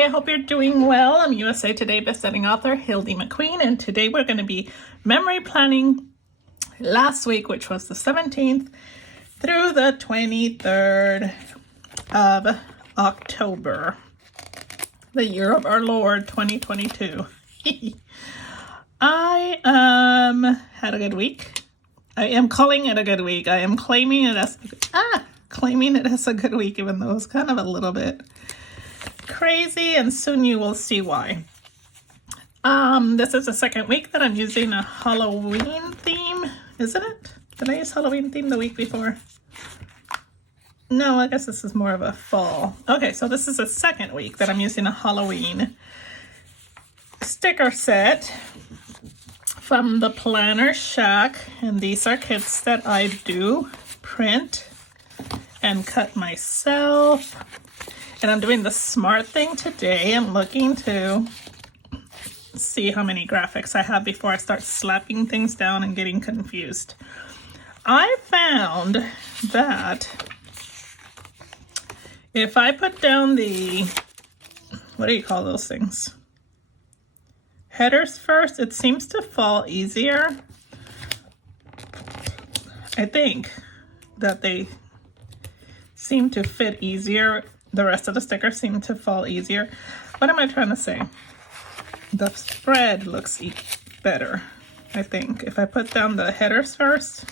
everybody. I hope you're doing well. I'm USA Today bestselling author Hildie McQueen, and today we're going to be memory planning last week, which was the 17th through the 23rd of October, the year of our Lord 2022. I had a good week. I am calling it a good week. I am claiming it as a good week, even though it's kind of a little bit crazy, and soon you will see why. This is the second week that I'm using a Halloween theme, isn't it? Did I use Halloween theme the week before? No, I guess this is more of a fall. Okay, so this is the second week that I'm using a Halloween sticker set from the Planner Shack, and these are kits that I do print and cut myself. And I'm doing the smart thing today. I'm looking to see how many graphics I have before I start slapping things down and getting confused. I found that if I put down the, what do you call those things? Headers first, it seems to fall easier. I think that they seem to fit easier. The rest of the stickers seem to fall easier. What am I trying to say? The spread looks better, I think. If I put down the headers first.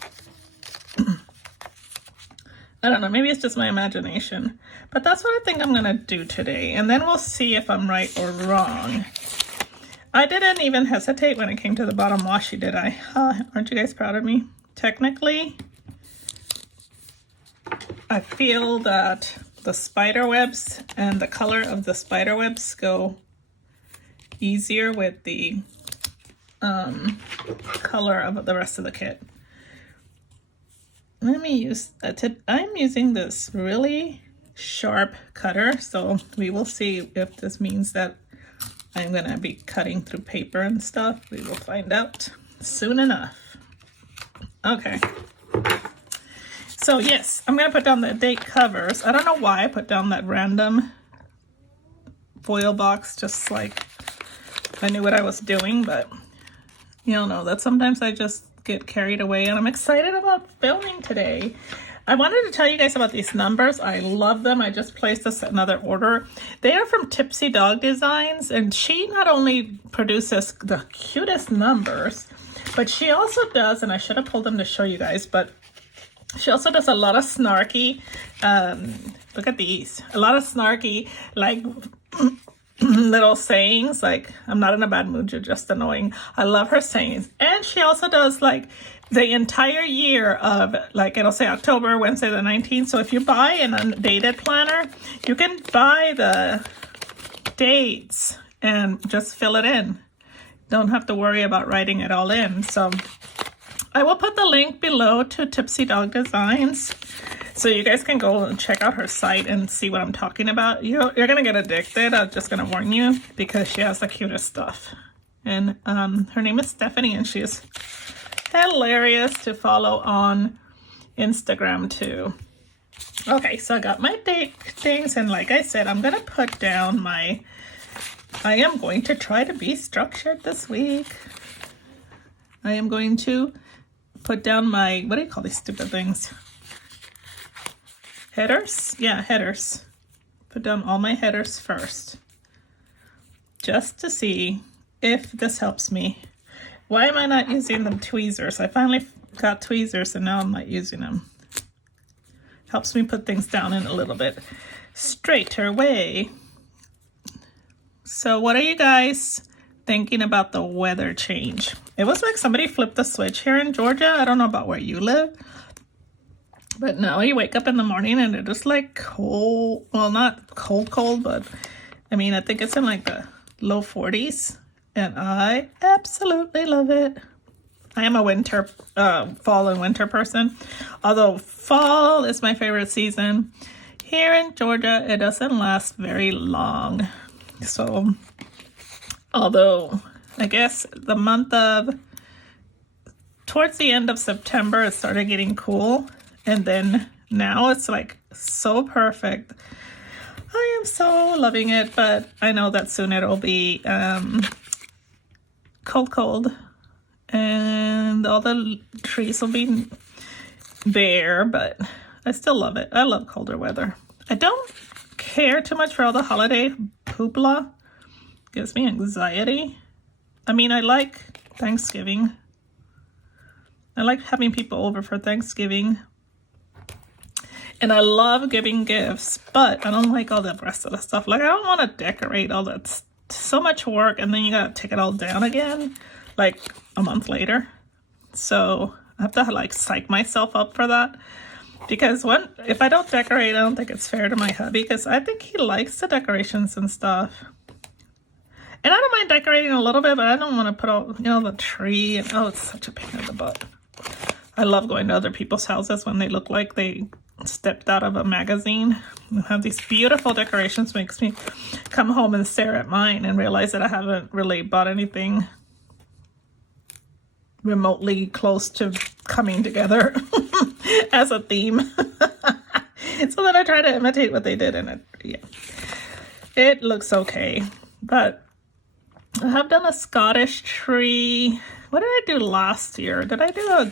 I don't know, maybe it's just my imagination. But that's what I think I'm gonna do today. And then we'll see if I'm right or wrong. I didn't even hesitate when it came to the bottom washi, did I? Aren't you guys proud of me? Technically, I feel that the spider webs and the color of the spider webs go easier with the color of the rest of the kit. Let me use a tip. I'm using this really sharp cutter, so we will see if this means that I'm gonna be cutting through paper and stuff. We will find out soon enough. Okay. So yes, I'm gonna put down the date covers. I don't know why I put down that random foil box, just like I knew what I was doing, but you don't know that sometimes I just get carried away, and I'm excited about filming today. I wanted to tell you guys about these numbers. I love them. I just placed this another order. They are from Tipsy Dog Designs, and she not only produces the cutest numbers, but she also does, and I should have pulled them to show you guys, but she also does a lot of snarky, look at these, a lot of snarky, like, little sayings, like, I'm not in a bad mood, you're just annoying. I love her sayings. And she also does, like, the entire year of, like, it'll say October, Wednesday the 19th. So if you buy an undated planner, you can buy the dates and just fill it in. Don't have to worry about writing it all in. So I will put the link below to Tipsy Dog Designs, so you guys can go and check out her site and see what I'm talking about. You're gonna get addicted. I'm just gonna warn you, because she has the cutest stuff. And her name is Stephanie, and she is hilarious to follow on Instagram too. Okay, so I got my date things, and like I said, I'm gonna put down I am going to try to be structured this week. I am going to put down my, what do you call these stupid things? Headers? Yeah, headers. Put down all my headers first, just to see if this helps me. Why am I not using the tweezers? I finally got tweezers, and now I'm not using them. Helps me put things down in a little bit straighter way. So what are you guys thinking about the weather change? It was like somebody flipped the switch here in Georgia. I don't know about where you live, but now you wake up in the morning and it is like cold. Well, not cold, but I mean, I think it's in like the low 40s, and I absolutely love it. I am a winter, fall and winter person, although fall is my favorite season. Here in Georgia, it doesn't last very long. So, although I guess the month of, towards the end of September, it started getting cool. And then now it's like so perfect. I am so loving it, but I know that soon it'll be cold, and all the trees will be bare, but I still love it. I love colder weather. I don't care too much for all the holiday hoopla. Gives me anxiety. I mean, I like Thanksgiving. I like having people over for Thanksgiving. And I love giving gifts, but I don't like all the rest of the stuff. Like, I don't want to decorate all that. So much work, and then you gotta take it all down again, like a month later. So I have to like psych myself up for that. Because if I don't decorate, I don't think it's fair to my hubby, because I think he likes the decorations and stuff. And I don't mind decorating a little bit, but I don't want to put all, the tree. And oh, it's such a pain in the butt. I love going to other people's houses when they look like they stepped out of a magazine. You have these beautiful decorations. Makes me come home and stare at mine and realize that I haven't really bought anything remotely close to coming together as a theme. So then I try to imitate what they did, and it looks okay. But I have done a Scottish tree. What did I do last year? Did I do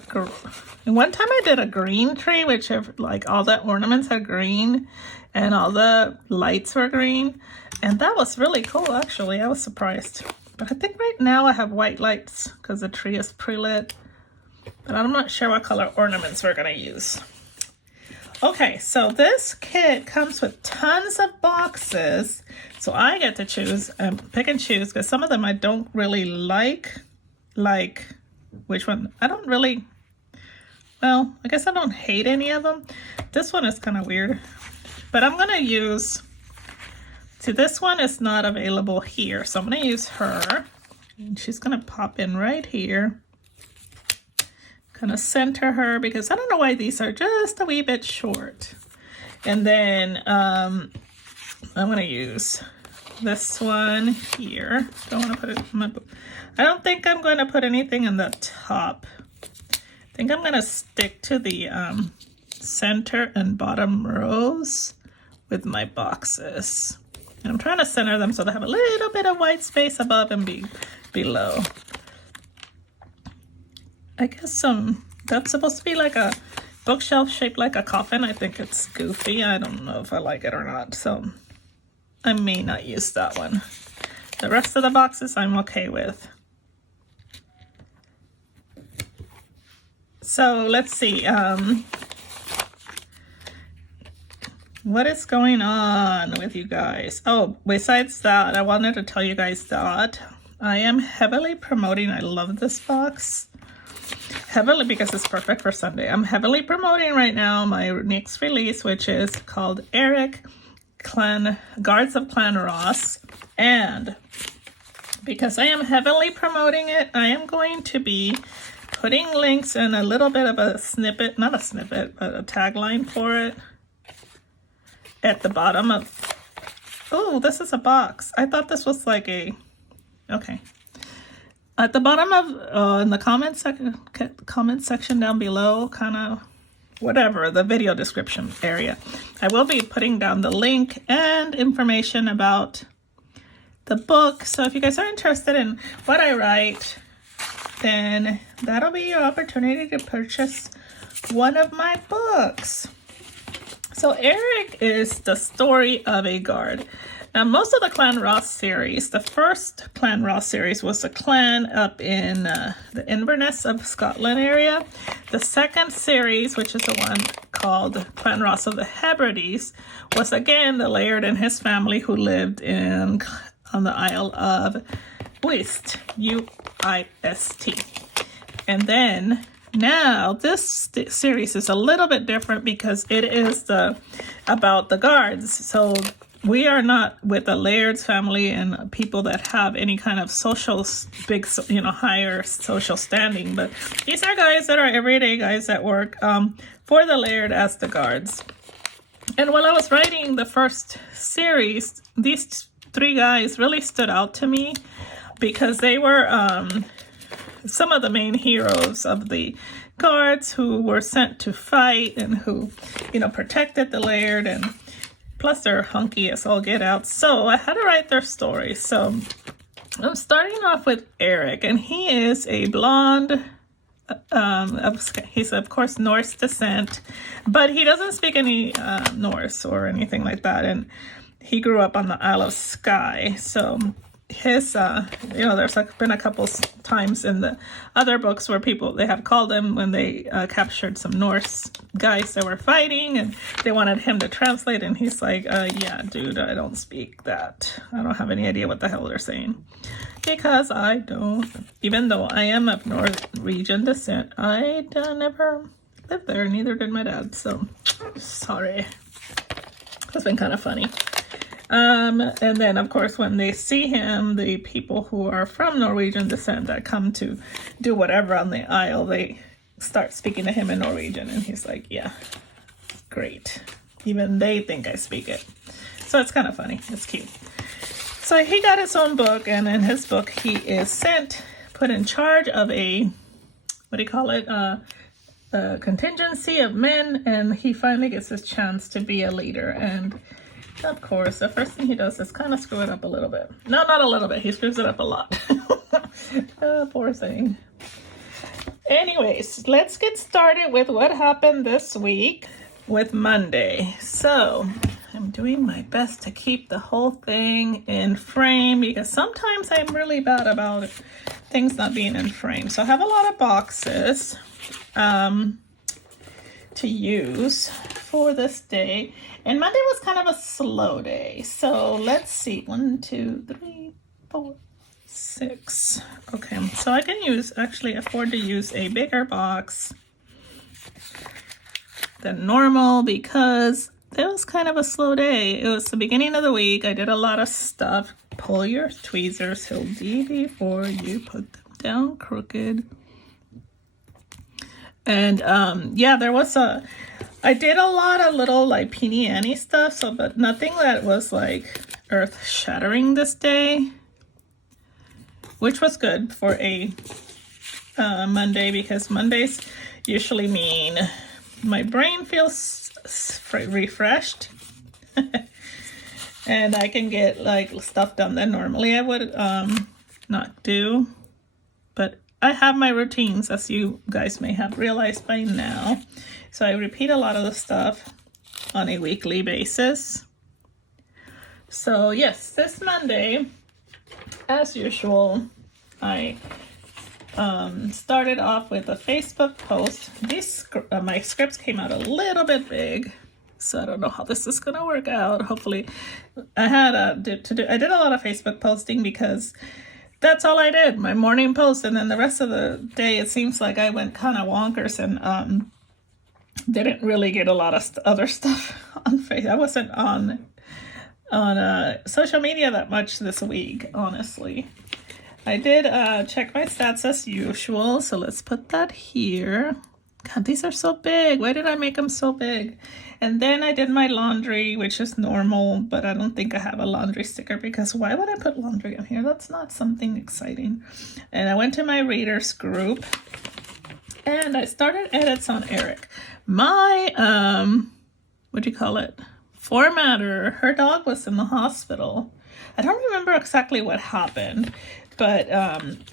one time I did a green tree, which like all the ornaments are green and all the lights were green. And that was really cool, actually. I was surprised. But I think right now I have white lights because the tree is pre-lit. But I'm not sure what color ornaments we're going to use. Okay, so this kit comes with tons of boxes. So I get to choose and pick and choose, because some of them I don't really like. Like, which one? I don't really, well, I guess I don't hate any of them. This one is kind of weird. But I'm going to use, see, this one is not available here. So I'm going to use her. And she's going to pop in right here. Kind of center her, because I don't know why these are just a wee bit short. And then I'm going to use this one here. Don't want to put it in my book. I don't think I'm going to put anything in the top. I think I'm going to stick to the center and bottom rows with my boxes. And I'm trying to center them so they have a little bit of white space above and below. I guess that's supposed to be like a bookshelf shaped like a coffin. I think it's goofy. I don't know if I like it or not. So I may not use that one. The rest of the boxes I'm okay with. So let's see. What is going on with you guys? Oh, besides that, I wanted to tell you guys that I am heavily promoting. I love this box. Heavily, because it's perfect for Sunday. I'm heavily promoting right now my next release, which is called Eric Guards of Clan Ross. And because I am heavily promoting it, I am going to be putting links and a little bit of a snippet, not a snippet, but a tagline for it at the bottom of, oh, this is a box. I thought this was like a, okay. At the bottom of, in the comment section down below, kind of whatever, the video description area, I will be putting down the link and information about the book. So if you guys are interested in what I write, then that'll be your opportunity to purchase one of my books. So Eric is the story of a guard. Now, most of the Clan Ross series, the first Clan Ross series was a clan up in the Inverness of Scotland area. The second series, which is the one called Clan Ross of the Hebrides, was again the Laird and his family who lived on the Isle of Uist, U-I-S-T. And then now this series is a little bit different because it is about the guards. So we are not with the Laird's family and people that have any kind of social, higher social standing, but these are guys that are everyday guys that work for the Laird as the guards. And while I was writing the first series, these three guys really stood out to me because they were some of the main heroes of the guards who were sent to fight and who, protected the Laird and Plus they're hunky as all get out. So I had to write their story. So I'm starting off with Eric, and he is a blonde. He's of course Norse descent, but he doesn't speak any Norse or anything like that, and he grew up on the Isle of Skye. So his there's been a couple times in the other books where they have called him when they captured some Norse guys that were fighting, and they wanted him to translate, and he's like, yeah dude, I don't speak that. I don't have any idea what the hell they're saying, because I don't, even though I am of Norwegian descent, I never lived there, neither did my dad, so sorry. It's been kind of funny. And then of course when they see him, the people who are from Norwegian descent that come to do whatever on the Isle, they start speaking to him in Norwegian, and he's like, yeah, great. Even they think I speak it. So it's kind of funny. It's cute. So he got his own book, and in his book he is put in charge of a, what do you call it, a contingency of men, and he finally gets his chance to be a leader. And of course, the first thing he does is kind of screw it up a little bit. No, not a little bit. He screws it up a lot. Poor thing. Anyways, let's get started with what happened this week with Monday. So I'm doing my best to keep the whole thing in frame, because sometimes I'm really bad about things not being in frame. So I have a lot of boxes to use for this day. And Monday was kind of a slow day. So let's see. 1, 2, 3, 4, 6. Okay, so I can afford to use a bigger box than normal, because it was kind of a slow day. It was the beginning of the week. I did a lot of stuff. Pull your tweezers, Hildie, before you put them down crooked. And yeah, I did a lot of little like Peony Annie stuff, but nothing that was like earth shattering this day, which was good for a Monday, because Mondays usually mean my brain feels refreshed and I can get like stuff done that normally I would not do. But I have my routines, as you guys may have realized by now. So I repeat a lot of the stuff on a weekly basis. So yes, this Monday, as usual, I started off with a Facebook post. My scripts came out a little bit big, so I don't know how this is gonna work out. Hopefully, I did a lot of Facebook posting, because that's all I did, my morning post, and then the rest of the day it seems like I went kind of wonkers and didn't really get a lot of other stuff on Facebook. I wasn't on social media that much this week, honestly. I did check my stats as usual, so let's put that here. God, these are so big. Why did I make them so big? And then I did my laundry, which is normal, but I don't think I have a laundry sticker, because why would I put laundry on here? That's not something exciting. And I went to my readers group, and I started edits on Eric. My, what do you call it? Formatter, her dog was in the hospital. I don't remember exactly what happened, but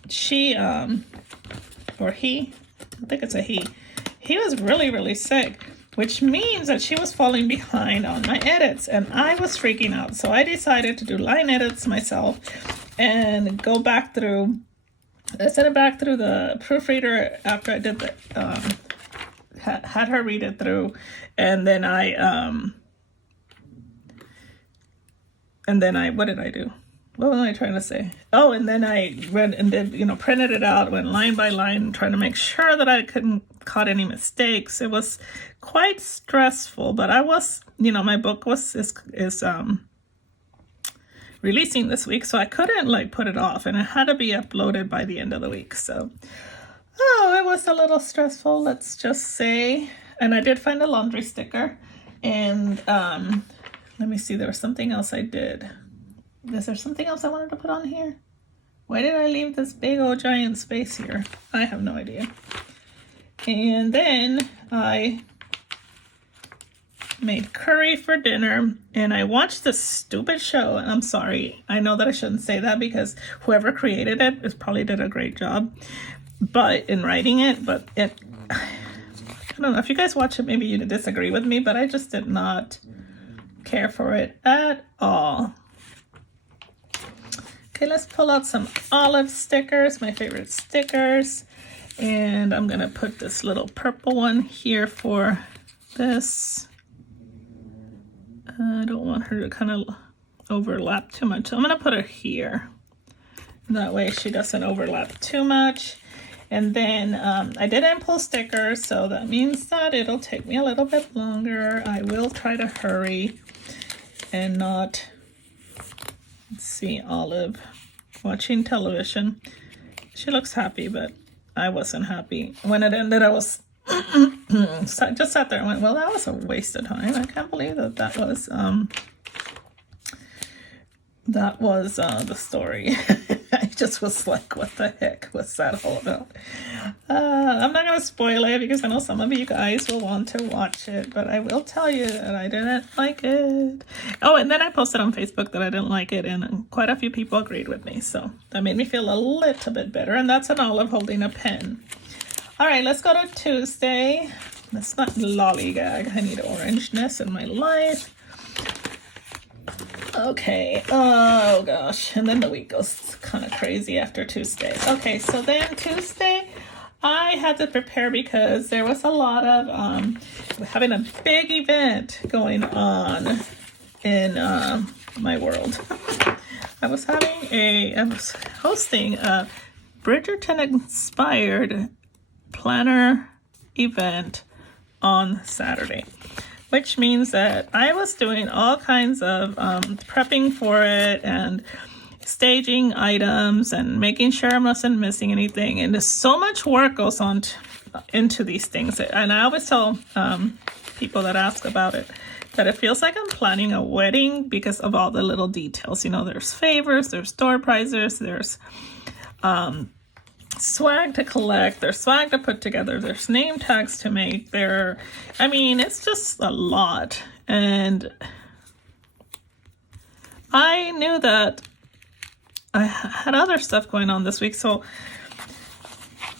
she, or he, I think it's a he was really, really sick, which means that she was falling behind on my edits, and I was freaking out. So I decided to do line edits myself and go back through. I sent it back through the proofreader after I did the, had her read it through, and then what did I do? What was I trying to say? Oh, and then I read and did, printed it out, went line by line, trying to make sure that I couldn't caught any mistakes. It was quite stressful, but I was, my book is releasing this week, so I couldn't put it off, and it had to be uploaded by the end of the week. So, it was a little stressful, let's just say. And I did find a laundry sticker, and let me see, there was something else I did. Is there something else I wanted to put on here? Why did I leave this big old giant space here? I have no idea. And then I made curry for dinner, and I watched this stupid show, and I'm sorry, I know that I shouldn't say that because whoever created it is probably did a great job but in writing it, but I don't know if you guys watch it, maybe you disagree with me, but I just did not care for it at all. Okay, let's pull out some olive stickers, my favorite stickers, and I'm gonna put this little purple one here for this. I don't want her to kind of overlap too much, so I'm gonna put her here. That way she doesn't overlap too much. And then I didn't pull stickers, so that means that it'll take me a little bit longer. I will try to hurry and not, let's see, Olive watching television. She looks happy, but I wasn't happy. When it ended, I was so I just sat there and went, well, that was a waste of time. I can't believe that was the story. I just was like, what the heck was that all about? I'm not going to spoil it because I know some of you guys will want to watch it, but I will tell you that I didn't like it. Oh, and then I posted on Facebook that I didn't like it, and quite a few people agreed with me, so that made me feel a little bit better, and that's an Olive holding a pen. All right, let's go to Tuesday. Let's not lollygag. I need orangeness in my life. Okay, oh gosh, and then the week goes kind of crazy after Tuesday. Okay, so then Tuesday, I had to prepare because there was a lot of, having a big event going on in my world. I was hosting a Bridgerton-inspired planner event on Saturday, which means that I was doing all kinds of prepping for it and staging items and making sure I wasn't missing anything. And there's so much work goes on into these things. And I always tell people that ask about it that it feels like I'm planning a wedding because of all the little details. You know, there's favors, there's door prizes, there's swag to collect, there's swag to put together, there's name tags to make, I mean, it's just a lot. And I knew that I had other stuff going on this week, so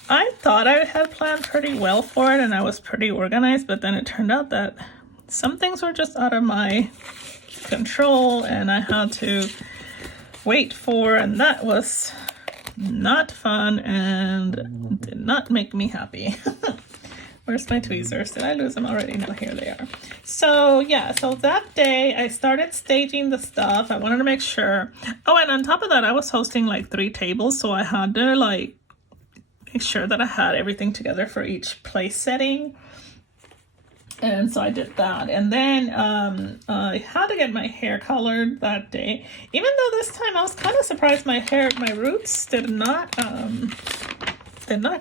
I thought I had planned pretty well for it and I was pretty organized, but then it turned out that some things were just out of my control and I had to wait for, and that was not fun and did not make me happy. Where's my tweezers? Did I lose them already? No, here they are. So yeah, so that day I started staging the stuff. I wanted to make sure. Oh, and on top of that, I was hosting like 3 tables, so I had to like make sure that I had everything together for each place setting. And so I did that. And then I had to get my hair colored that day. Even though this time I was kind of surprised my roots did not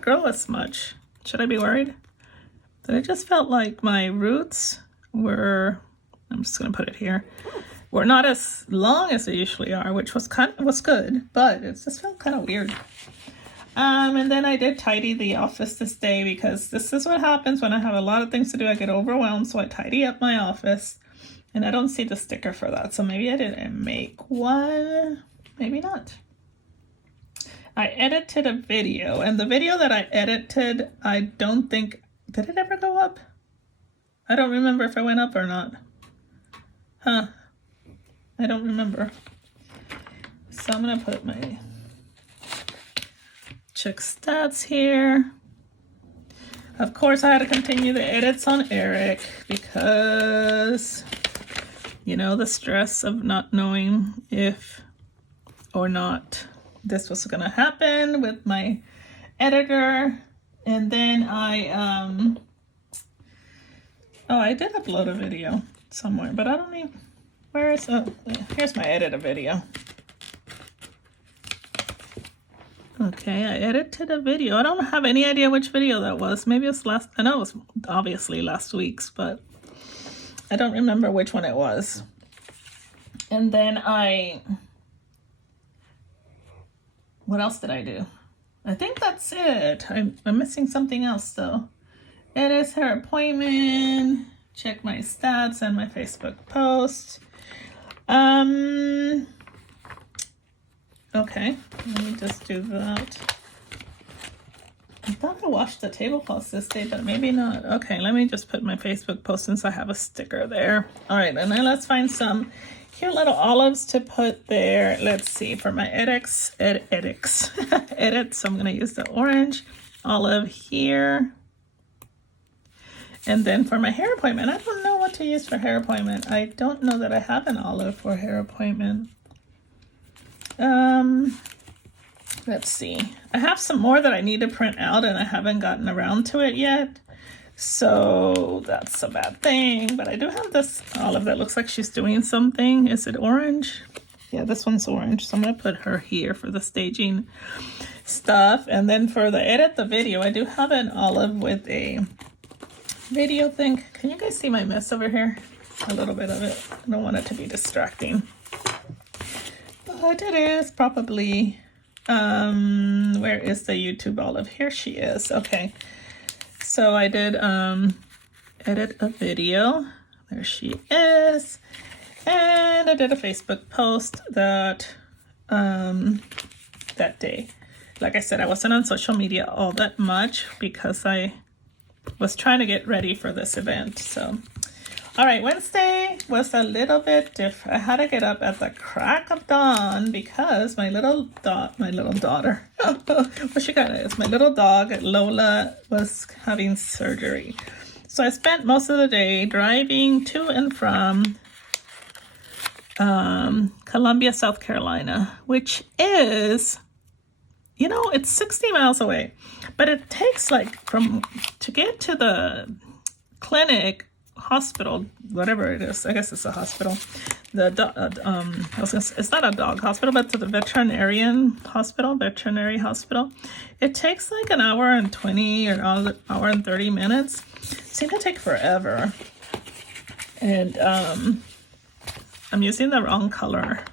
grow as much. Should I be worried? But I just felt like my roots were, I'm just going to put it here, were not as long as they usually are, which was good, but it just felt kind of weird. And then I did tidy the office this day because this is what happens when I have a lot of things to do. I get overwhelmed, so I tidy up my office. And I don't see the sticker for that, so maybe I didn't make one. Maybe not. I edited a video, and the video that I edited, I don't think, did it ever go up? I don't remember if it went up or not. I don't remember. So I'm going to put my check stats here. Of course, I had to continue the edits on Eric because, you know, the stress of not knowing if or not this was going to happen with my editor. And then I did upload a video somewhere, but I don't even, here's my edited video. Okay, I edited a video. I don't have any idea which video that was. Maybe it was I know it was obviously last week's, but I don't remember which one it was. And then what else did I do? I think that's it. I'm missing something else though. It is her appointment. check my stats and my Facebook post. Okay, let me just do that. I thought I washed the tablecloths this day, but maybe not. Okay, let me just put my Facebook post since I have a sticker there. All right, and then let's find some cute little olives to put there. Let's see, for my edits, so I'm gonna use the orange olive here. And then for my hair appointment, I don't know what to use for hair appointment. I don't know that I have an olive for hair appointment. Let's see. I have some more that I need to print out and I haven't gotten around to it yet. So that's a bad thing. But I do have this olive that looks like she's doing something. Is it orange? Yeah, this one's orange. So I'm going to put her here for the staging stuff. And then for the edit the video, I do have an olive with a video thing. Can you guys see my mess over here? A little bit of it. I don't want it to be distracting. But it is probably, where is the YouTube olive? Here she is. Okay. So I did edit a video. There she is. And I did a Facebook post that that day. Like I said, I wasn't on social media all that much because I was trying to get ready for this event. So all right, Wednesday was a little bit different. I had to get up at the crack of dawn because my little daughter, what she got is my little dog, Lola, was having surgery. So I spent most of the day driving to and from Columbia, South Carolina, which is, you know, it's 60 miles away, but it takes like to get to the clinic, hospital, whatever it is. I guess it's a hospital. It's not a dog hospital, but to the veterinary hospital. It takes like an hour and 20 or hour and 30 minutes. It seemed to take forever. And I'm using the wrong color.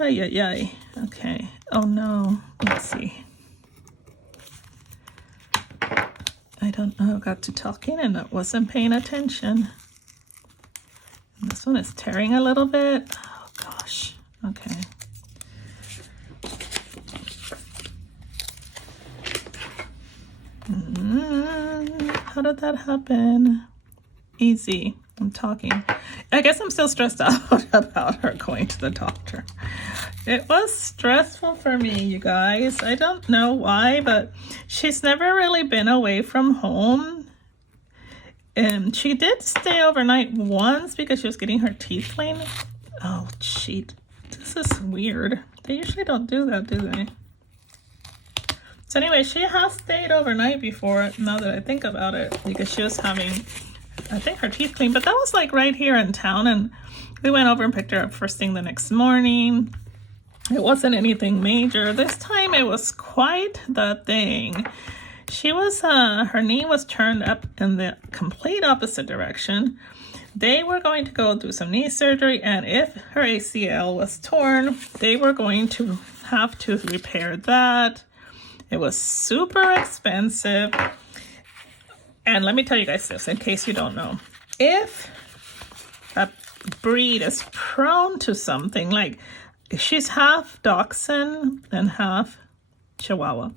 Ay, ay, ay. Okay. Oh no. Let's see. I don't know, I got to talking and I wasn't paying attention. And this one is tearing a little bit. Oh gosh, okay. How did that happen? Easy, I'm talking. I guess I'm still stressed out about her going to the doctor. It was stressful for me, you guys. I don't know why, but she's never really been away from home. And she did stay overnight once because she was getting her teeth cleaned. Oh, cheat. This is weird. They usually don't do that, do they? So anyway, she has stayed overnight before, now that I think about it, because she was having, I think, her teeth cleaned. But that was like right here in town, and we went over and picked her up first thing the next morning. It wasn't anything major. This time it was quite the thing. She was, her knee was turned up in the complete opposite direction. They were going to go do some knee surgery, and if her ACL was torn, they were going to have to repair that. It was super expensive. And let me tell you guys this, in case you don't know. If a breed is prone to something, like she's half Dachshund and half Chihuahua.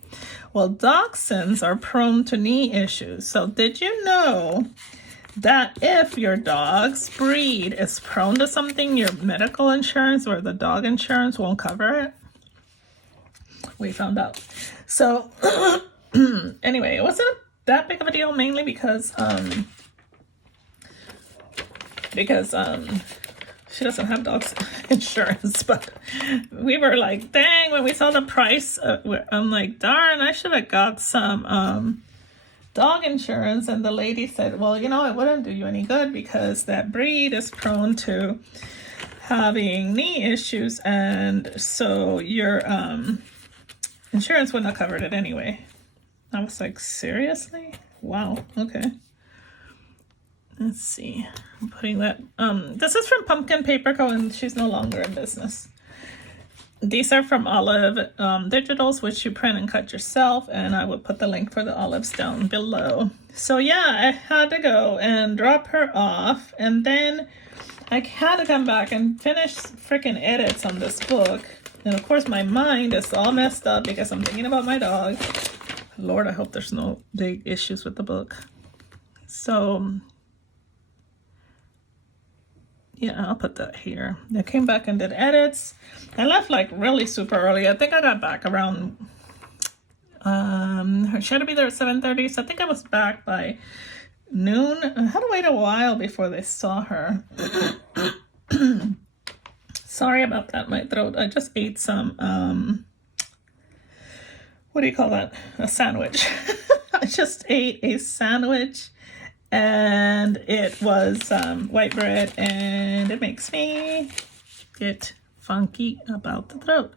Well, Dachshunds are prone to knee issues. So did you know that if your dog's breed is prone to something, your medical insurance or the dog insurance won't cover it? We found out. So anyway, it wasn't that big of a deal, mainly because she doesn't have dog insurance. But we were like, dang, when we saw the price, I'm like, darn, I should have got some dog insurance. And the lady said, well, you know, it wouldn't do you any good because that breed is prone to having knee issues, and so your insurance wouldn't have covered it anyway. I was like, seriously? Wow, okay. Let's see. I'm putting that, this is from Pumpkin Paper Co., and she's no longer in business. These are from Olive Digitals, which you print and cut yourself, and I will put the link for the olives down below. So yeah, I had to go and drop her off, and then I had to come back and finish freaking edits on this book. And of course my mind is all messed up because I'm thinking about my dog. Lord, I hope there's no big issues with the book. So yeah, I'll put that here. I came back and did edits. I left like really super early. I think I got back around, she had to be there at 7:30. So I think I was back by noon. I had to wait a while before they saw her. Sorry about that, my throat. I just ate some, what do you call that? A sandwich. I just ate a sandwich. And it was white bread, and it makes me get funky about the throat.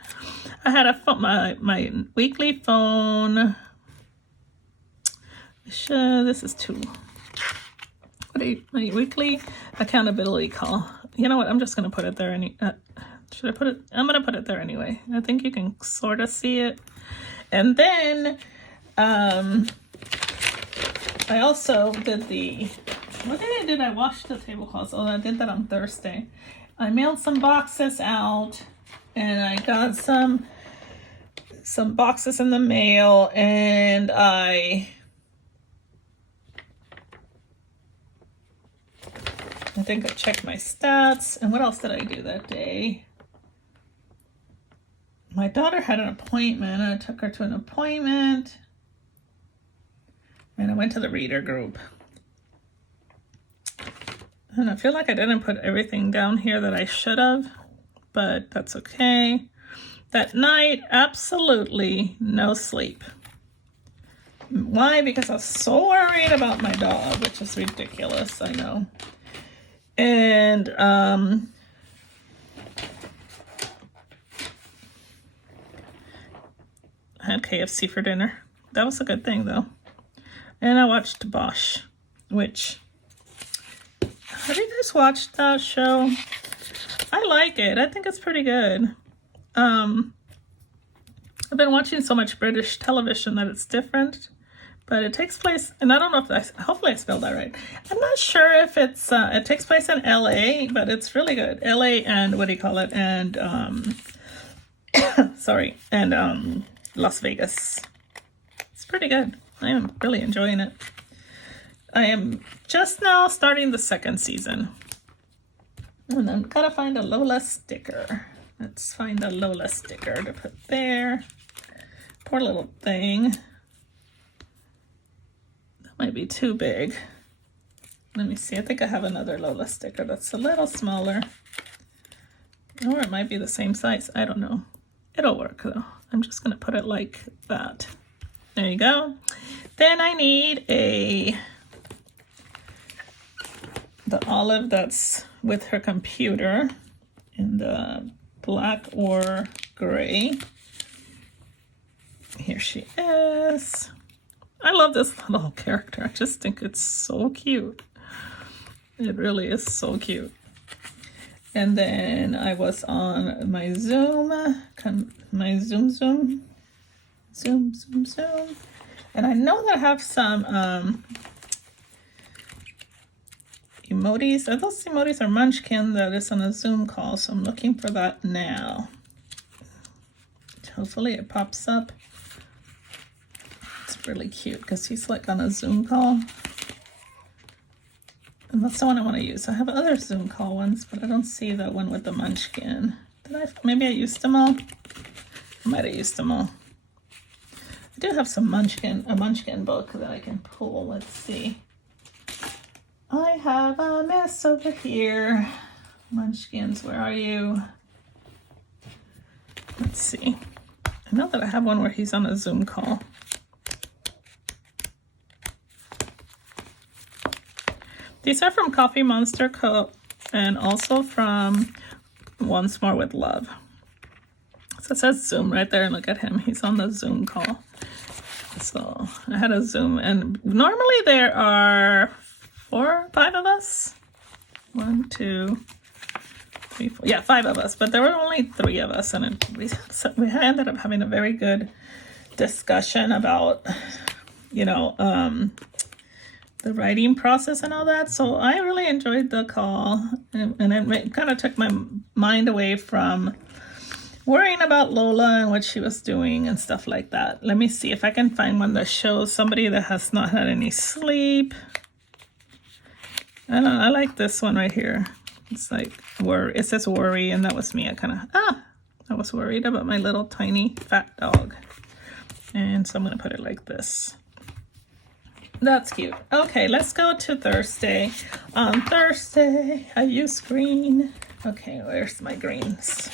I had my weekly phone. This is two. My weekly accountability call. You know what? I'm just gonna put it there. Should I put it? I'm gonna put it there anyway. I think you can sort of see it. And then I also did what day did I wash the tablecloths? Oh, I did that on Thursday. I mailed some boxes out, and I got some boxes in the mail, and I think I checked my stats. And what else did I do that day? My daughter had an appointment, and I took her to an appointment. And I went to the reader group. And I feel like I didn't put everything down here that I should have, but that's okay. That night, absolutely no sleep. Why? Because I was so worried about my dog, which is ridiculous, I know. And I had KFC for dinner. That was a good thing, though. And I watched Bosch, which, have you guys watched that show? I like it. I think it's pretty good. I've been watching so much British television that it's different, but it takes place, and I don't know if hopefully I spelled that right. I'm not sure if it's, it takes place in LA, but it's really good. LA and, what do you call it? And, sorry, and Las Vegas. It's pretty good. I am really enjoying it. I am just now starting the second season. And I'm gotta find a Lola sticker. Let's find a Lola sticker to put there. Poor little thing. That might be too big. Let me see. I think I have another Lola sticker that's a little smaller. Or it might be the same size. I don't know. It'll work though. I'm just gonna put it like that. There you go. Then I need the olive that's with her computer in the black or gray. Here she is. I love this little character. I just think it's so cute. It really is so cute. And then I was on my Zoom. And I know that I have some emojis. Those emojis are Munchkin that is on a Zoom call, so I'm looking for that now. Hopefully it pops up. It's really cute because he's like on a Zoom call. And that's the one I want to use. I have other Zoom call ones, but I don't see that one with the Munchkin. Maybe I used them all? I might have used them all. I do have some a Munchkin book that I can pull. Let's see. I have a mess over here. Munchkins, where are you? Let's see. I know that I have one where he's on a Zoom call. These are from Coffee Monster Co. and also from Once More with Love. So it says Zoom right there, and look at him. He's on the Zoom call. So I had a Zoom, and normally there are 4 or 5 of us. 1, 2, three, four, yeah, 5 of us, but there were only 3 of us, and we ended up having a very good discussion about, you know, the writing process and all that. So I really enjoyed the call, and it kind of took my mind away from worrying about Lola and what she was doing and stuff like that. Let me see if I can find one that shows somebody that has not had any sleep. I don't know, I like this one right here. It's like, it says worry, and that was me. I was worried about my little tiny fat dog. And so I'm going to put it like this. That's cute. Okay, let's go to Thursday. On Thursday, I use green. Okay, where's my greens?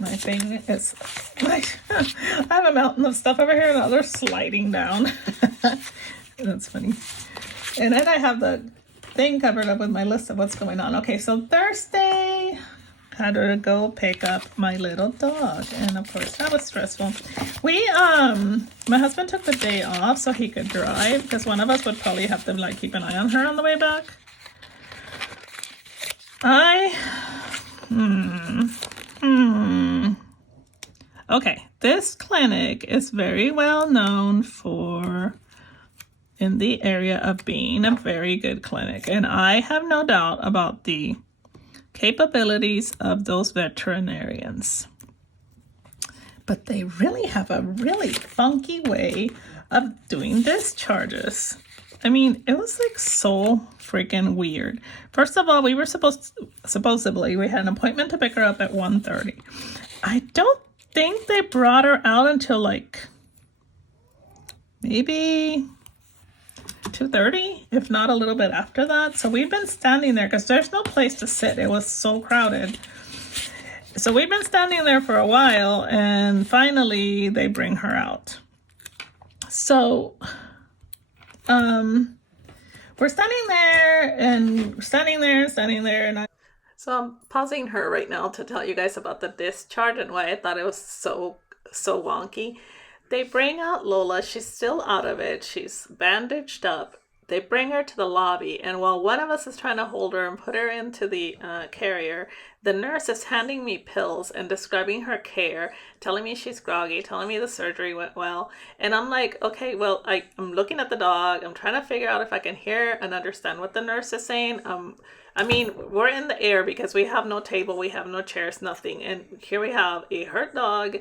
My thing is, like, I have a mountain of stuff over here, and they're sliding down. That's funny. And then I have the thing covered up with my list of what's going on. Okay, so Thursday, I had to go pick up my little dog, and of course that was stressful. My husband took the day off so he could drive, because one of us would probably have to like keep an eye on her on the way back. Okay, this clinic is very well known in the area of being a very good clinic, and I have no doubt about the capabilities of those veterinarians. But they really have a really funky way of doing discharges. I mean, it was like so freaking weird. First of all, we were supposedly, we had an appointment to pick her up at 1:30. I don't think they brought her out until like maybe 2:30, if not a little bit after that. So we've been standing there because there's no place to sit. It was so crowded. So we've been standing there for a while, and finally they bring her out. So we're standing there, and so I'm pausing her right now to tell you guys about the discharge and why I thought it was so wonky. They bring out Lola. She's still out of it. She's bandaged up. They bring her to the lobby, and while one of us is trying to hold her and put her into the carrier, the nurse is handing me pills and describing her care, telling me she's groggy, telling me the surgery went well. And I'm like, okay, well, I'm looking at the dog. I'm trying to figure out if I can hear and understand what the nurse is saying. I mean, we're in the air because we have no table, we have no chairs, nothing. And here we have a hurt dog,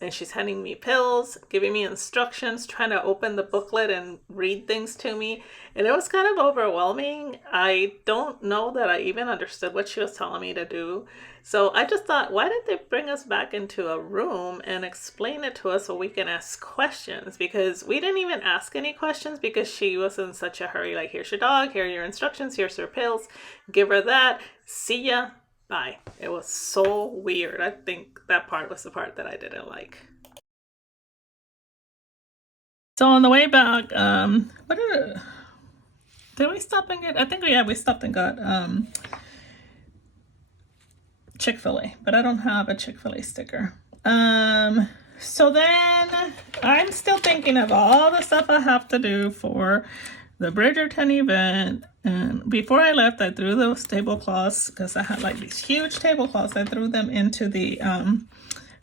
and she's handing me pills, giving me instructions, trying to open the booklet and read things to me. And it was kind of overwhelming. I don't know that I even understood what she was telling me to do. So I just thought, why did they bring us back into a room and explain it to us so we can ask questions? Because we didn't even ask any questions because she was in such a hurry. Like, here's your dog, here are your instructions, here's her pills, give her that, see ya. Bye. It was so weird. I think that part was the part that I didn't like. So on the way back, did we stop and get? I think we stopped and got Chick-fil-A, but I don't have a Chick-fil-A sticker. So then I'm still thinking of all the stuff I have to do for the Bridgerton event. And before I left, I threw those tablecloths, because I had like these huge tablecloths. I threw them into the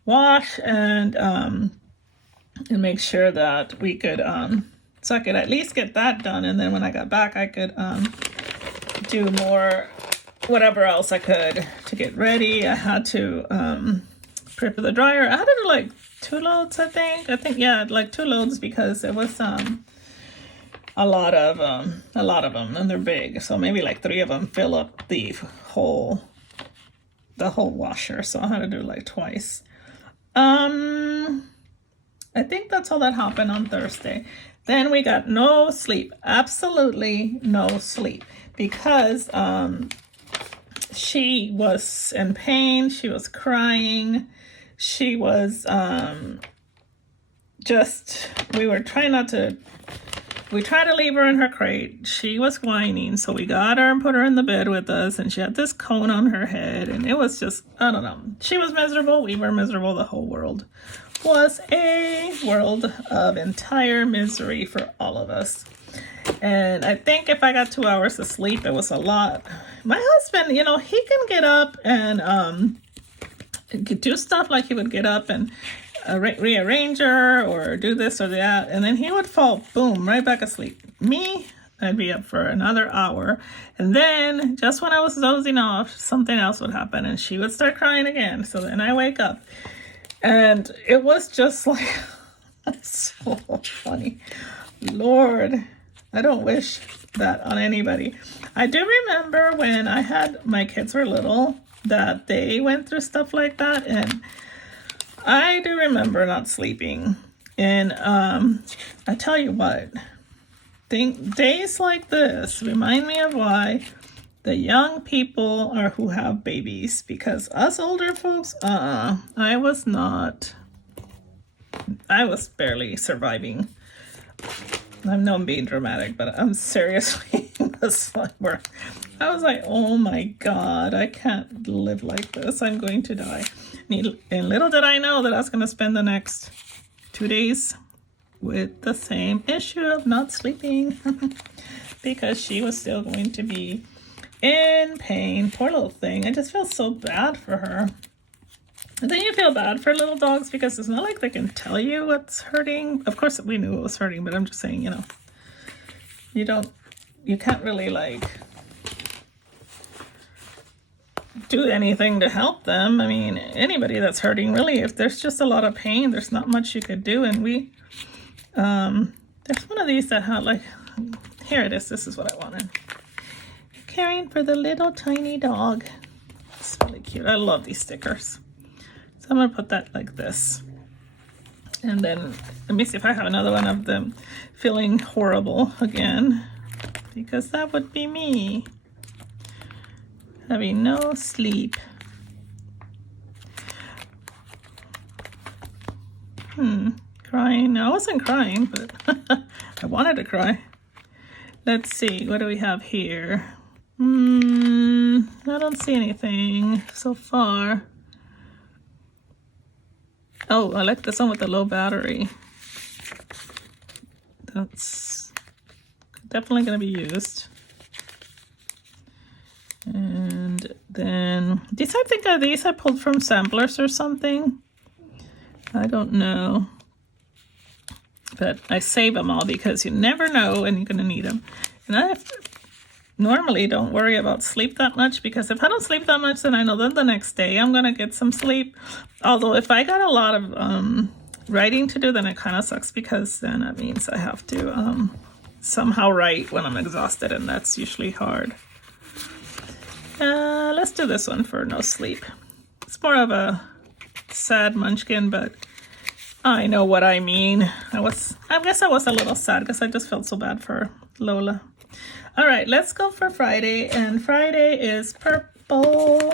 wash and make sure that we could, so I could at least get that done. And then when I got back, I could do more, whatever else I could to get ready. I had to prep the dryer. I had to do like 2 loads, I think, yeah, like 2 loads, because it was a lot of them, and they're big, so maybe like 3 of them fill up the whole washer, so I had to do like twice. I think that's all that happened on Thursday. Then we got no sleep, absolutely no sleep, because she was in pain, she was crying, she was we tried to leave her in her crate. She was whining, so we got her and put her in the bed with us, and she had this cone on her head, and it was just, I don't know. She was miserable. We were miserable. The whole world was a world of entire misery for all of us. And I think if I got 2 hours of sleep, it was a lot. My husband, you know, he can get up and do stuff, like he would get up and rearrange her or do this or that, and then he would fall, boom, right back asleep. Me, I'd be up for another hour, and then just when I was dozing off, something else would happen, and she would start crying again. So then I wake up, and it was just like, so funny. Lord, I don't wish that on anybody. I do remember when I had my kids were little that they went through stuff like that, and I do remember not sleeping. And I tell you what, days like this remind me of why the young people are who have babies, because us older folks, I was barely surviving. I know I'm being dramatic, but I'm seriously I was like, oh my God, I can't live like this. I'm going to die. And little did I know that I was going to spend the next 2 days with the same issue of not sleeping because she was still going to be in pain. Poor little thing. I just feel so bad for her. And then you feel bad for little dogs because it's not like they can tell you what's hurting. Of course, we knew it was hurting, but I'm just saying, you know, you can't really like do anything to help them. I mean, anybody that's hurting, really, if there's just a lot of pain, there's not much you could do. And there's one of these that had like, here it is. This is what I wanted. Caring for the little tiny dog. It's really cute. I love these stickers. So I'm going to put that like this. And then let me see if I have another one of them feeling horrible again, because that would be me. Having no sleep. Crying. No, I wasn't crying, but I wanted to cry. Let's see. What do we have here? I don't see anything so far. Oh, I like this one with the low battery. That's definitely going to be used. And then these, I think are these I pulled from samplers or something. I don't know. But I save them all because you never know when you're going to need them. And I normally don't worry about sleep that much, because if I don't sleep that much, then I know that the next day I'm going to get some sleep. Although if I got a lot of writing to do, then it kind of sucks, because then that means I have to somehow write when I'm exhausted, and that's usually hard. Let's do this one for no sleep. It's more of a sad munchkin, but I know what I mean. I guess I was a little sad because I just felt so bad for Lola. All right, let's go for Friday, and Friday is purple.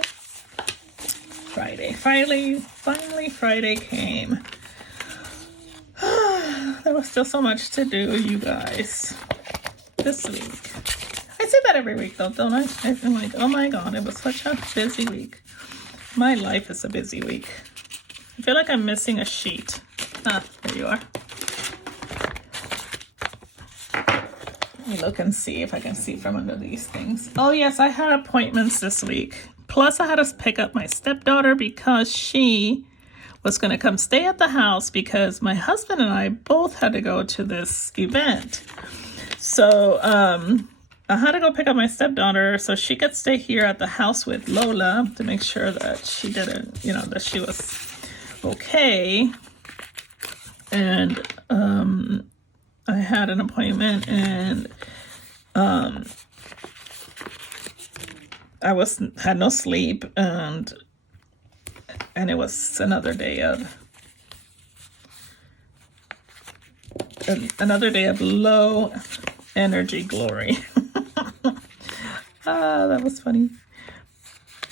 Friday, finally Friday came. There was still so much to do, you guys, this week. I say that every week though, don't I? I'm like, oh my God, it was such a busy week. My life is a busy week. I feel like I'm missing a sheet. Ah, there you are. Let me look and see if I can see from under these things. Oh yes, I had appointments this week. Plus I had to pick up my stepdaughter because she was going to come stay at the house because my husband and I both had to go to this event. So I had to go pick up my stepdaughter so she could stay here at the house with Lola to make sure that she didn't, you know, that she was okay. And I had an appointment, and I had no sleep, and it was another day of low energy glory. That was funny.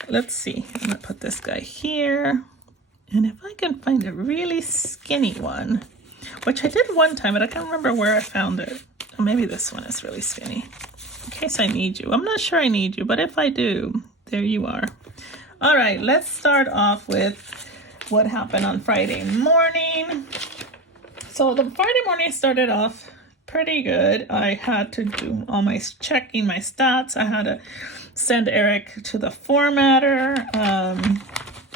Let's see. I'm gonna put this guy here, and if I can find a really skinny one, which I did one time, but I can't remember where I found it. Oh, maybe this one is really skinny. In case I need you. I'm not sure I need you, but if I do, there you are. All right, let's start off with what happened on Friday morning. So the Friday morning started off pretty good. I had to do all my checking, my stats. I had to send Eric to the formatter,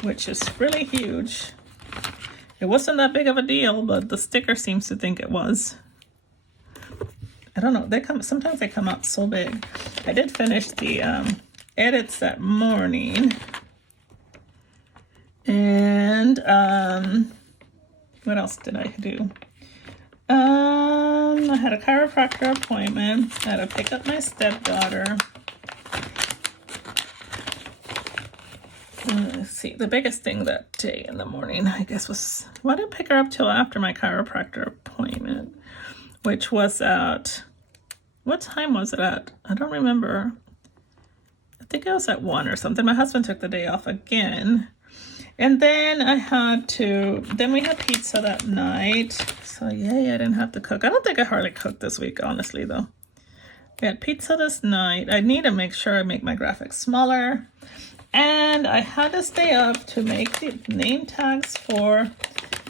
which is really huge. It wasn't that big of a deal, but the sticker seems to think it was. I don't know. Sometimes they come out so big. I did finish the edits that morning. And what else did I do? I had a chiropractor appointment. I had to pick up my stepdaughter. Let's see. The biggest thing that day in the morning, I guess, was I didn't pick her up till after my chiropractor appointment, which was at, what time was it at? I don't remember. I think it was at 1 or something. My husband took the day off again. And then then we had pizza that night. So yay, I didn't have to cook. I don't think I hardly cooked this week, honestly, though. We had pizza this night. I need to make sure I make my graphics smaller. And I had to stay up to make the name tags for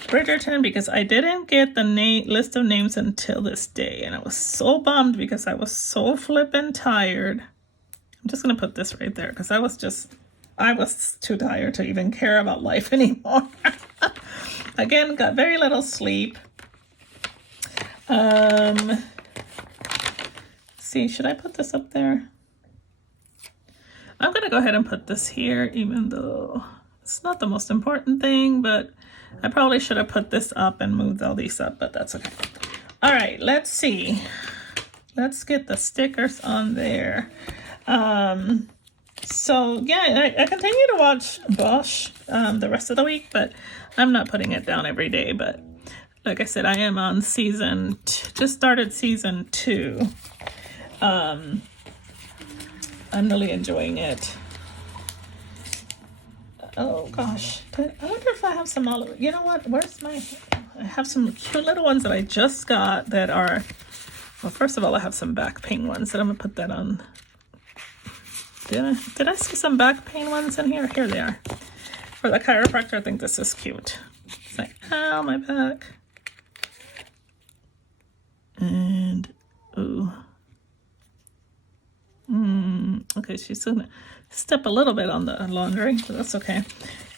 Bridgerton because I didn't get the list of names until this day. And I was so bummed because I was so flippin' tired. I'm just going to put this right there because I was too tired to even care about life anymore. Again, got very little sleep. See, should I put this up there? I'm going to go ahead and put this here, even though it's not the most important thing, but I probably should have put this up and moved all these up, but that's okay. All right, let's see. Let's get the stickers on there. So yeah, I continue to watch Bosch the rest of the week, but I'm not putting it down every day. But like I said, I am on just started season 2. I'm really enjoying it. Oh gosh, but I wonder if I have some olive. You know what? I have some cute little ones that I just got that are, well, first of all, I have some back pain ones that I'm gonna put that on. Did I see some back pain ones in here? Here they are. For the chiropractor, I think this is cute. It's like, ow, my back. And, ooh. Okay, she's gonna step a little bit on the laundry, but that's okay.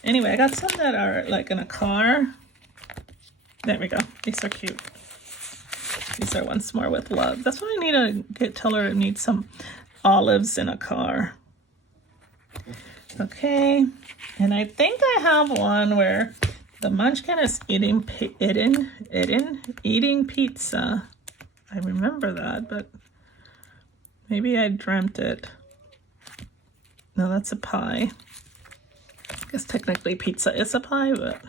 Anyway, I got some that are like in a car. There we go. These are cute. These are Once More with Love. That's what I need to tell her. I need some olives in a car. Okay, and I think I have one where the munchkin is eating pizza. I remember that, but maybe I dreamt it. No, that's a pie. I guess technically pizza is a pie, but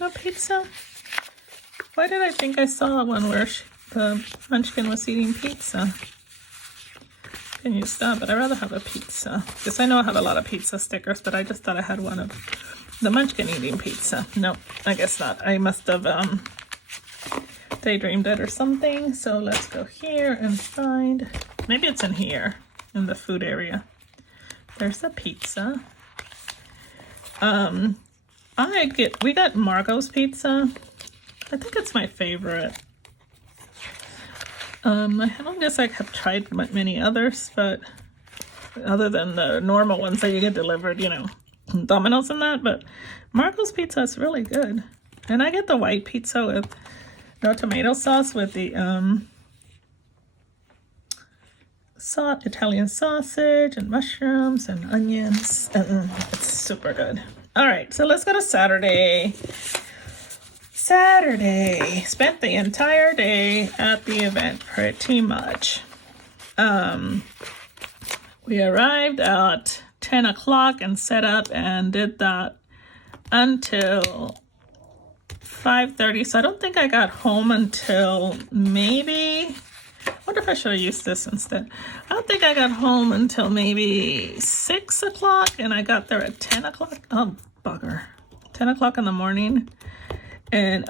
no pizza. Why did I think I saw one where the munchkin was eating pizza? Can use that, but I'd rather have a pizza. Because I know I have a lot of pizza stickers, but I just thought I had one of the munchkin eating pizza. No, I guess not. I must have daydreamed it or something. So let's go here and find, maybe it's in here in the food area. There's the pizza. We got Margot's pizza. I think it's my favorite. I don't guess I have tried many others, but other than the normal ones that you get delivered, you know, Domino's and that, but Margot's pizza is really good. And I get the white pizza with no tomato sauce with the Italian sausage and mushrooms and onions. It's super good. All right, so let's go to Saturday. Spent the entire day at the event pretty much. We arrived at 10 o'clock and set up and did that until 5:30. So I don't think I got home until maybe, I wonder if I should have used this instead. I don't think I got home until maybe 6 o'clock, and I got there at 10 o'clock. Oh, bugger. 10 o'clock in the morning. And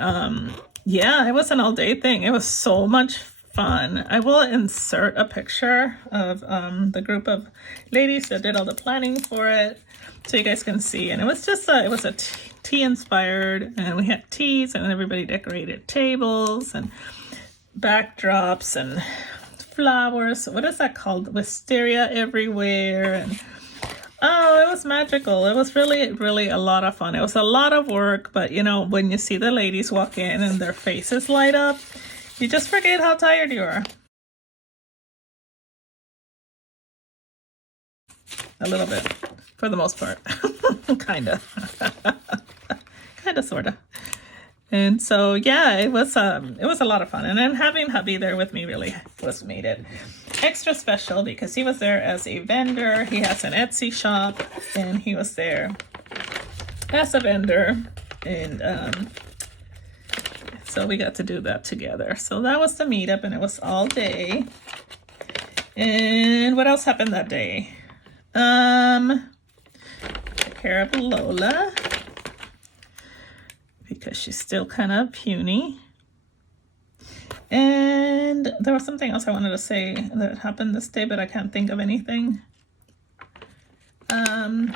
yeah, it was an all day thing. It was so much fun. I will insert a picture of the group of ladies that did all the planning for it, so you guys can see. And it was just it was a tea inspired, and we had teas, and everybody decorated tables and backdrops and flowers. What is that called? Wisteria everywhere. And oh, it was magical. It was really, really a lot of fun. It was a lot of work, but you know, when you see the ladies walk in and their faces light up, you just forget how tired you are. A little bit, for the most part. Kinda. Kinda, sorta. And so, yeah, it was a lot of fun. And then having hubby there with me really made it extra special, because he was there as a vendor. He has an Etsy shop, and he was there as a vendor. And so we got to do that together. So that was the meetup, and it was all day. And what else happened that day? Took care of Lola, because she's still kind of puny. And there was something else I wanted to say that happened this day, but I can't think of anything. I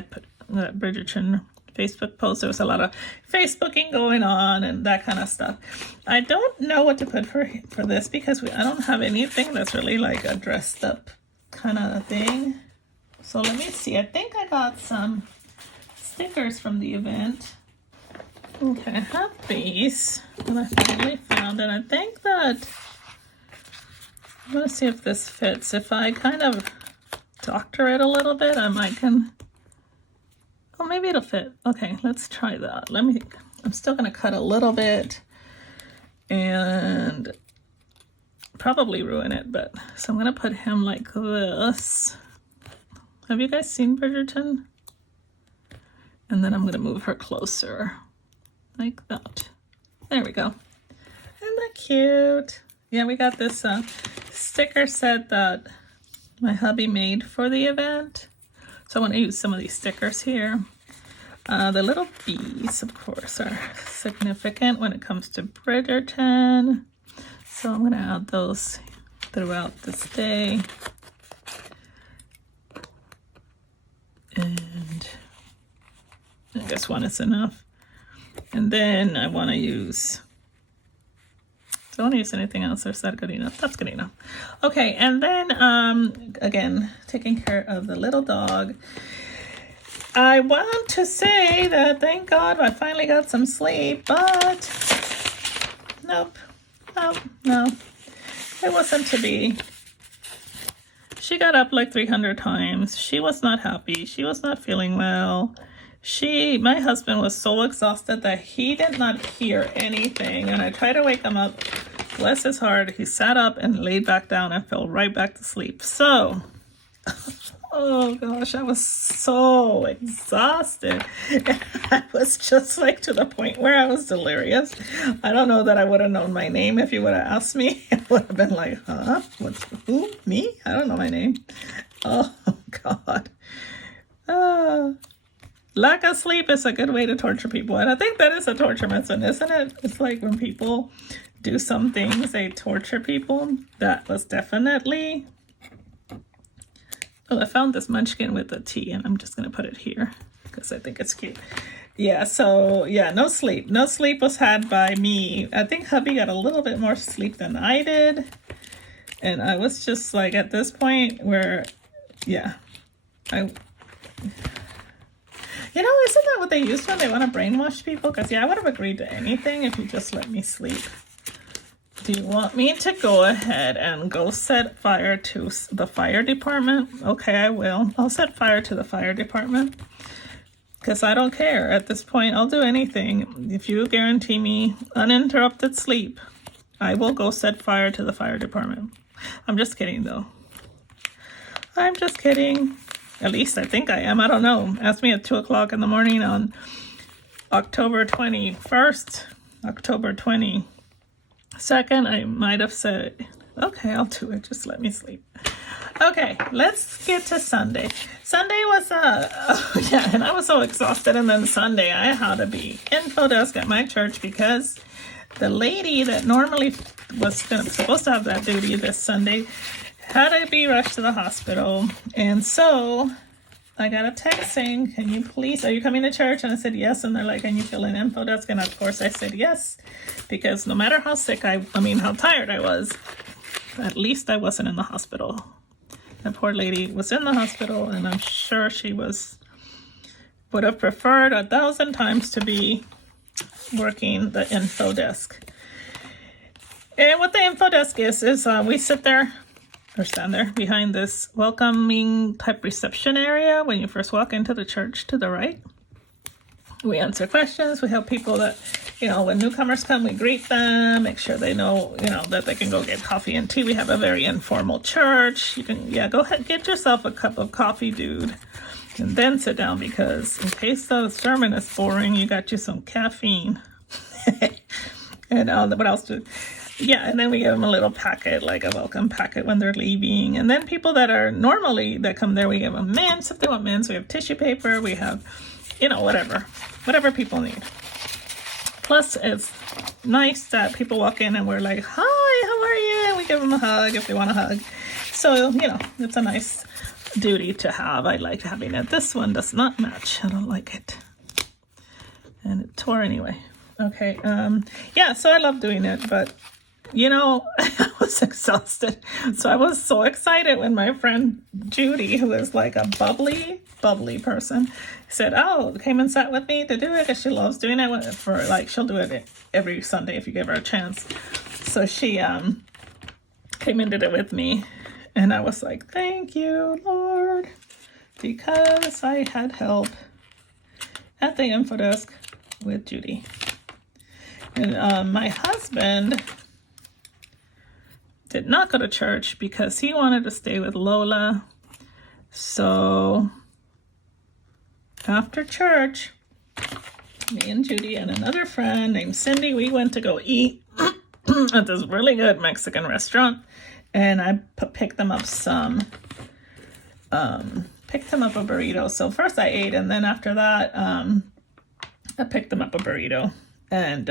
put that Bridgerton Facebook post. There was a lot of Facebooking going on and that kind of stuff. I don't know what to put for this, because I don't have anything that's really like a dressed up kind of thing. So let me see. I think I got some stickers from the event. Okay, I have these that I finally found, and I think that I'm gonna see if this fits. If I kind of doctor it a little bit, I might can. Oh, maybe it'll fit. Okay, let's try that. I'm still gonna cut a little bit and probably ruin it, but so I'm gonna put him like this. Have you guys seen Bridgerton? And then I'm gonna move her closer, like that. There we go. Isn't that cute? Yeah, we got this sticker set that my hubby made for the event. So I want to use some of these stickers here. The little bees, of course, are significant when it comes to Bridgerton. So I'm going to add those throughout this day. And I guess one is enough. And then I want to use, do I want to use anything else, or is that good enough? That's good enough. Okay, and then again, taking care of the little dog. I want to say that thank God I finally got some sleep, but nope. No, it wasn't to be. She got up like 300 times. She was not happy. She was not feeling well. My husband was so exhausted that he did not hear anything. And I tried to wake him up. Bless his heart. He sat up and laid back down and fell right back to sleep. So, oh gosh, I was so exhausted. I was just like to the point where I was delirious. I don't know that I would have known my name if you would have asked me. I would have been like, huh? Who? Me? I don't know my name. Oh God. Lack of sleep is a good way to torture people. And I think that is a torture method, isn't it? It's like when people do some things, they torture people. That was definitely... Oh, I found this munchkin with a tea, and I'm just going to put it here because I think it's cute. Yeah, so yeah, no sleep. No sleep was had by me. I think hubby got a little bit more sleep than I did. And I was just like at this point where, yeah, you know, isn't that what they use when they want to brainwash people? Because, yeah, I would have agreed to anything if you just let me sleep. Do you want me to go ahead and go set fire to the fire department? Okay, I will. I'll set fire to the fire department. Because I don't care. At this point, I'll do anything. If you guarantee me uninterrupted sleep, I will go set fire to the fire department. I'm just kidding, though. I'm just kidding. At least I think I am. I don't know. Ask me at 2 o'clock in the morning on October 21st, October 22nd. I might have said, okay, I'll do it. Just let me sleep. Okay, let's get to Sunday. Sunday was, yeah, and I was so exhausted. And then Sunday, I had to be info desk at my church because the lady that normally was supposed to have that duty this Sunday had to be rushed to the hospital. And so I got a text saying, can you please, are you coming to church? And I said, yes. And they're like, can you fill in info desk? And of course I said yes, because no matter how sick how tired I was, at least I wasn't in the hospital. That poor lady was in the hospital, and I'm sure she would have preferred 1,000 times to be working the info desk. And what the info desk is we sit there or stand there behind this welcoming type reception area when you first walk into the church to the right. We answer questions. We help people that, when newcomers come, we greet them, make sure they know, that they can go get coffee and tea. We have a very informal church. You can, go ahead, get yourself a cup of coffee, dude, and then sit down, because in case the sermon is boring, you got you some caffeine. And what else and then we give them a little packet, like a welcome packet when they're leaving. And then people that are normally that come there, we give them mints if they want mints. We have tissue paper. We have, whatever people need. Plus, it's nice that people walk in and we're like, hi, how are you? And we give them a hug if they want a hug. So, it's a nice duty to have. I like having it. This one does not match. I don't like it. And it tore anyway. Okay. So I love doing it, but I was exhausted. So I was so excited when my friend Judy, who is like a bubbly person, said, came and sat with me to do it, because she loves doing it she'll do it every Sunday if you give her a chance. So she came and did it with me, and I was like, thank you, Lord, because I had help at the info desk with Judy. And my husband did not go to church because he wanted to stay with Lola. So after church, me and Judy and another friend named Cindy, we went to go eat at this really good Mexican restaurant. And I picked them up a burrito. So first I ate, and then after that, I picked them up a burrito. And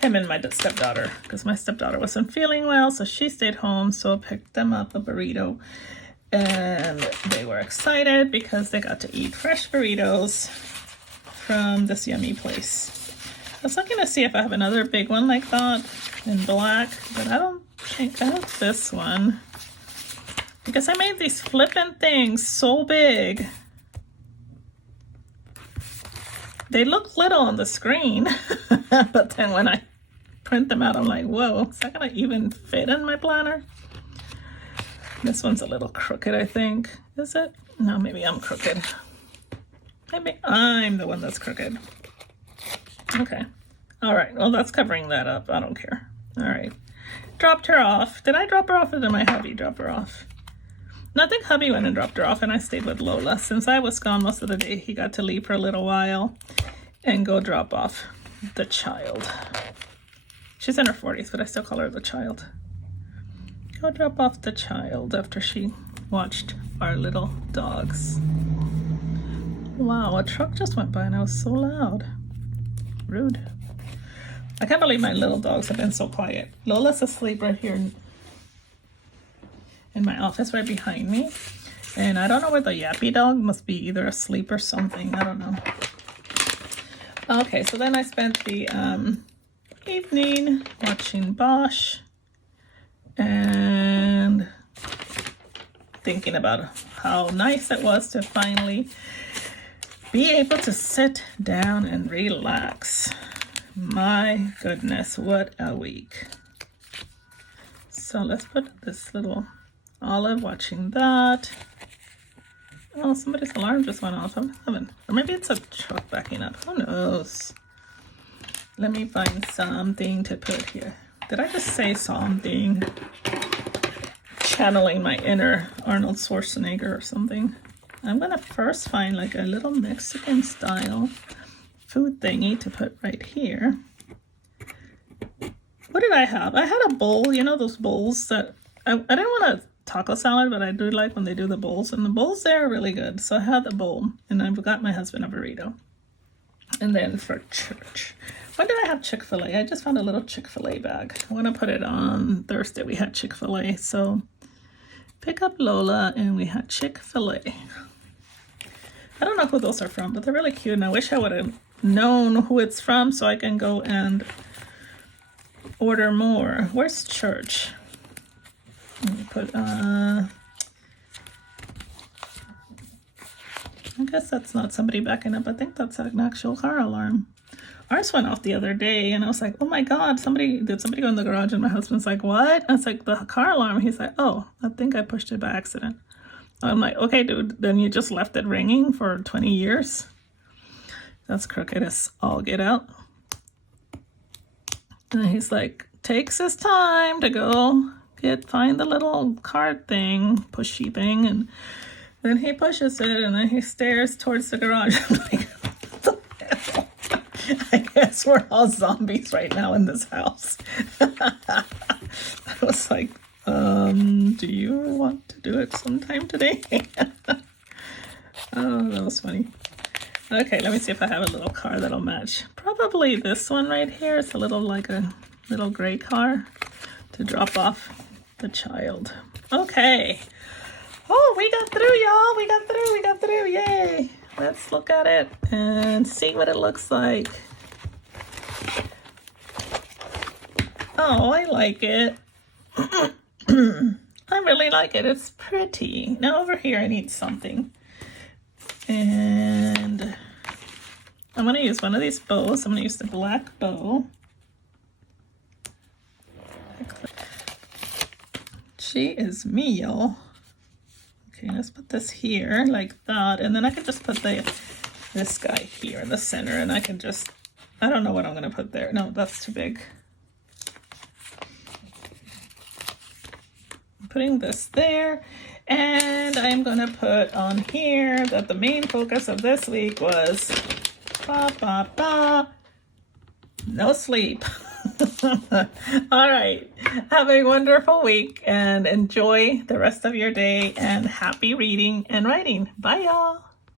him and my stepdaughter, because my stepdaughter wasn't feeling well, so she stayed home. So I picked them up a burrito, and they were excited because they got to eat fresh burritos from this yummy place. I was looking to see if I have another big one like that in black, but I don't think I have this one, because I made these flippin' things so big. They look little on the screen, but then when I print them out, I'm like, whoa, is that gonna even fit in my planner? This one's a little crooked, I think. Is it? No, maybe I'm crooked. Maybe I'm the one that's crooked. Okay. All right. Well, that's covering that up. I don't care. All right. Dropped her off. Did I drop her off, or did my hubby drop her off? No, I think hubby went and dropped her off, and I stayed with Lola. Since I was gone most of the day, he got to leave for a little while and go drop off the child. She's in her 40s, but I still call her the child. Go drop off the child after she watched our little dogs. Wow, a truck just went by and it was so loud. Rude. I can't believe my little dogs have been so quiet. Lola's asleep right here in my office right behind me. And I don't know where the yappy dog must be, either asleep or something. I don't know. Okay, so then I spent the evening watching Bosch and thinking about how nice it was to finally be able to sit down and relax. My goodness, what a week. So let's put this little Olive watching that. Oh, somebody's alarm just went off. Or maybe it's a truck backing up. Who knows? Let me find something to put here. Did I just say something? Channeling my inner Arnold Schwarzenegger or something. I'm gonna first find like a little Mexican style food thingy to put right here. What did I have? I had a bowl, you know those bowls that I didn't want a taco salad, but I do like when they do the bowls, and the bowls there are really good. So I had the bowl, and I got my husband a burrito. And then for church, When did I have Chick-fil-A? I just found a little Chick-fil-A bag. I want to put it on Thursday. We had Chick-fil-A. So pick up Lola, and we had Chick-fil-A. I don't know who those are from, but they're really cute. And I wish I would have known who it's from so I can go and order more. Where's church? Let me put, I guess that's not somebody backing up. I think that's an actual car alarm. Ours went off the other day, and I was like, oh my God, did somebody go in the garage? And my husband's like, what? I was like, the car alarm. He's like, oh, I think I pushed it by accident. I'm like, okay, dude, then you just left it ringing for 20 years? That's crooked as all get out. And he's like, takes his time to go find the little card thing, pushy thing, and then he pushes it, and then he stares towards the garage. I'm like, what the hell? I guess we're all zombies right now in this house. I was like, do you want to do it sometime today? Oh, that was funny. Okay, let me see if I have a little car that'll match. Probably this one right here. It's a little like a little gray car to drop off the child. Okay. Oh, we got through, y'all. We got through. Yay. Let's look at it and see what it looks like. Oh, I like it. I really like it. It's pretty. Now over here I need something. And I'm going to use one of these bows. I'm going to use the black bow. She is me, y'all. Okay, let's put this here like that. And then I can just put this guy here in the center. And I can just, I don't know what I'm going to put there. No, that's too big. I'm putting this there. And I'm going to put on here that the main focus of this week was no sleep. All right. Have a wonderful week and enjoy the rest of your day, and happy reading and writing. Bye, y'all.